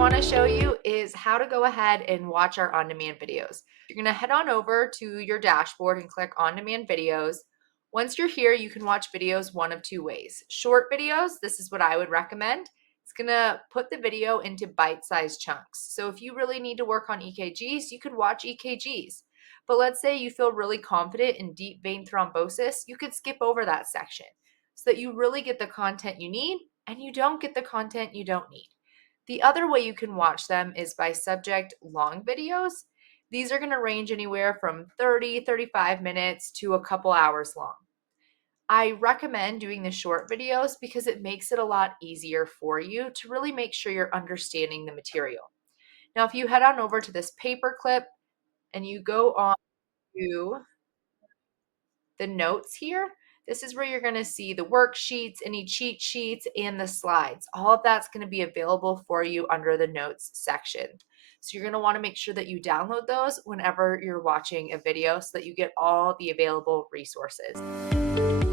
want to show you is how to go ahead and watch our on-demand videos. You're going to head on over to your dashboard and click on-demand videos. Once you're here, you can watch videos one of two ways. Short videos, this is what I would recommend. It's going to put the video into bite-sized chunks. So if you really need to work on EKGs, you could watch EKGs. But let's say you feel really confident in deep vein thrombosis, you could skip over that section so that you really get the content you need and you don't get the content you don't need. The other way you can watch them is by subject long videos. These are going to range anywhere from 30, 35 minutes to a couple hours long. I recommend doing the short videos because it makes it a lot easier for you to really make sure you're understanding the material. Now, if you head on over to this paper clip and you go on to the notes here, this is where you're going to see the worksheets, any cheat sheets, and the slides. All of that's going to be available for you under the notes section. So you're going to want to make sure that you download those whenever you're watching a video so that you get all the available resources.